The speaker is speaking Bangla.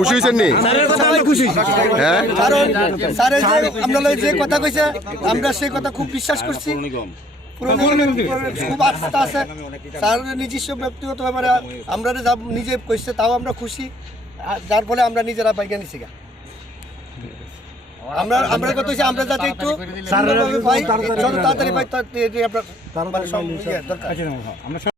খুশি হয়েছেন নি? হ্যাঁ, কারণ স্যারে যে আপনারা যে কথা কইছে আমরা সেই কথা খুব বিশ্বাস করছি, খুব আস্থা আছে স্যার। নিজস্ব ব্যক্তিগত ব্যাপারে আমরা যা নিজে কইছে তাও আমরা খুশি, যার ফলে আমরা নিজেরা বাইকে নিছি গা। আমরা কথা হচ্ছে আমরা যাতে একটু সুন্দরভাবে পাই, যত তাড়াতাড়ি পাই তার আপনার দরকার।